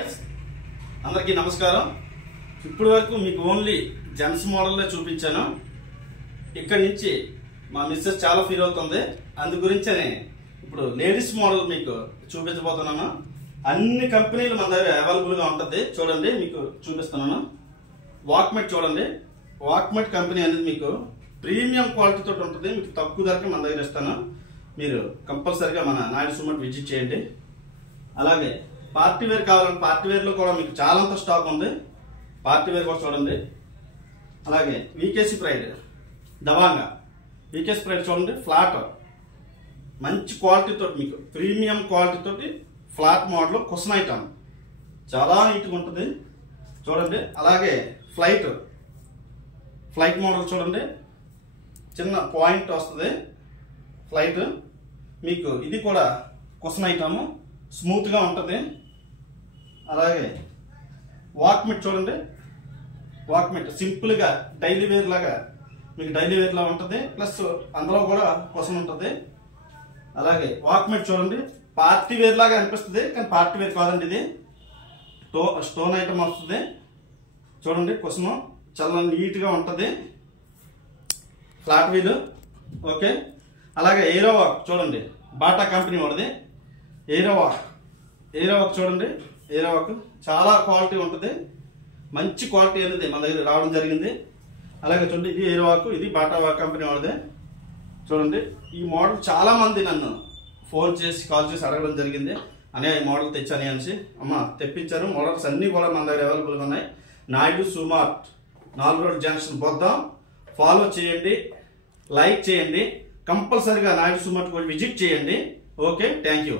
అందరికీ నమస్కారం. ఇప్పటి వరకు మీకు ఓన్లీ జెంట్స్ మోడల్లో చూపించాను. ఇక్కడి నుంచి మా మిస్సెస్ చాలా ఫీల్ అవుతుంది. అందు గురించే ఇప్పుడు లేడీస్ మోడల్ మీకు చూపించబోతున్నాను. అన్ని కంపెనీలు మన దగ్గర అవైలబుల్గా ఉంటుంది. చూడండి, మీకు చూపిస్తున్నాను. వాక్మెట్ చూడండి. వాక్మెట్ కంపెనీ అనేది మీకు ప్రీమియం క్వాలిటీతో ఉంటుంది. మీకు తక్కువ ధరకి మన దగ్గర ఇస్తాను. మీరు కంపల్సరిగా మన నాయుడు సుమట్ విజిట్ చేయండి. అలాగే పార్టీ వేర్ కావాలంటే పార్టీ వేర్లో కూడా మీకు చాలా స్టాక్ ఉంది. పార్టీ వేర్ కూడా చూడండి. అలాగే వీకేసీ ప్రైడ్ దవాంగా వీకేసీ ప్రైడ్ చూడండి. ఫ్లాట్ మంచి క్వాలిటీతో మీకు ప్రీమియం క్వాలిటీతో ఫ్లాట్ మోడల్ కుషన్ ఐటమ్ చాలా నీట్గా ఉంటుంది చూడండి. అలాగే ఫ్లైట్ మోడల్ చూడండి. చిన్న పాయింట్ వస్తుంది ఫ్లైట్. మీకు ఇది కూడా కుషన్ ఐటమ్ స్మూత్గా ఉంటుంది. అలాగే వాక్మెట్ చూడండి. వాక్మెట్ సింపుల్గా డైలీ వేర్ లాగా మీకు డైలీ వేర్ లా ఉంటుంది. ప్లస్ అందులో కూడా కుషన్ ఉంటుంది. అలాగే వాక్మెట్ చూడండి. పార్టీ వేర్ లాగా అనిపిస్తుంది కానీ పార్టీ వేర్ కాదండి. ఇది స్టోన్ ఐటమ్ వస్తుంది చూడండి. కుషన్ చాలా నీట్గా ఉంటుంది. Flat heel okay. అలాగే ఏరో వాక్ చూడండి. బాటా కంపెనీ వాడిది ఏరో వాక్ చూడండి. ఏరో వాక్ చాలా క్వాలిటీ ఉంటుంది. మంచి క్వాలిటీ అనేది మన దగ్గర రావడం జరిగింది. అలాగే చూడండి, ఇది ఏరో వాక్, ఇది బాటా వాక్ కంపెనీ వాడిదే చూడండి. ఈ మోడల్ చాలా మంది నన్ను ఫోన్ చేసి కాల్ చేసి అడగడం జరిగింది. అనే ఈ మోడల్ తెచ్చాను అనేసి. అమ్మ తెప్పించారు. మోడల్స్ అన్నీ కూడా మన దగ్గర అవైలబుల్గా ఉన్నాయి. నాయుడు సుమార్ట్ 4 రోడ్ జంక్షన్ పోద్దాం. ఫాలో చేయండి, లైక్ చేయండి. కంపల్సరిగా నాయుడు సుమార్ట్ కూడా విజిట్ చేయండి. Okay, thank you.